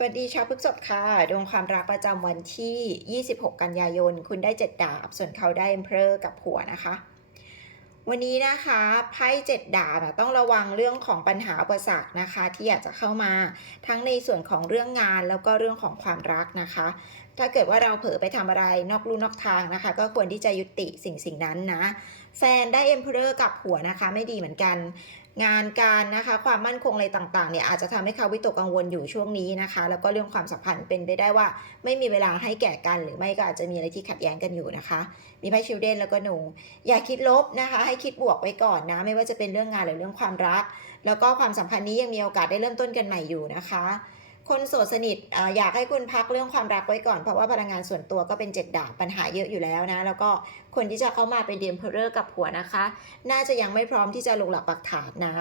สวัสดีชาวพฤกษภค่ะ ดวงความรักประจำวันที่ 26 กันยายน คุณได้ 7 ดาบ ส่วนเขาได้ Emperor กับผัวนะคะ วันนี้นะคะไพ่เจ็ดดาบต้องระวังเรื่องของปัญหาอุปสรรคนะคะ ที่อยากจะเข้ามาทั้งในส่วนของเรื่องงานแล้วก็เรื่องของความรักนะคะ ถ้าเกิดว่าเราเผลอไปทำอะไรนอกลู่นอกทางนะคะ ก็ควรที่จะยุติสิ่งสิ่งนั้นนะแฟนได้ Emperor กับผัวนะคะ ไม่ดีเหมือนกัน งานการนะคะ ความมั่นคงอะไรต่างๆเนี่ยอาจจะทำให้เขาวิตกกังวลอยู่ช่วงนี้นะคะ แล้วก็เรื่องความสัมพันธ์เป็นไปได้ว่า ไม่มีเวลาให้แก่กันหรือไม่ก็อาจจะมีอะไรที่ขัดแย้งกันอยู่นะคะ มีไพ่ชิลเดนแล้วก็หนู อย่าคิดลบนะคะ ให้คิดบวกไว้ก่อนนะ ไม่ว่าจะเป็นเรื่องงานหรือเรื่องความรัก แล้วก็ความสัมพันธ์นี้ยังมีโอกาสได้เริ่มต้นกันใหม่อยู่นะคะ คนโสดสนิทออยากให้คุณพักเรื่องความรักไว้ก่อน เพราะว่าพลังงานส่วนตัวก็เป็นเจ็ดดาบปัญหาเยอะอยู่แล้วนะ แล้วก็คนที่จะเข้ามาเป็นเดมเพอเรอร์กับผัวนะคะ น่าจะยังไม่พร้อมที่จะลงหลักปักฐานนะ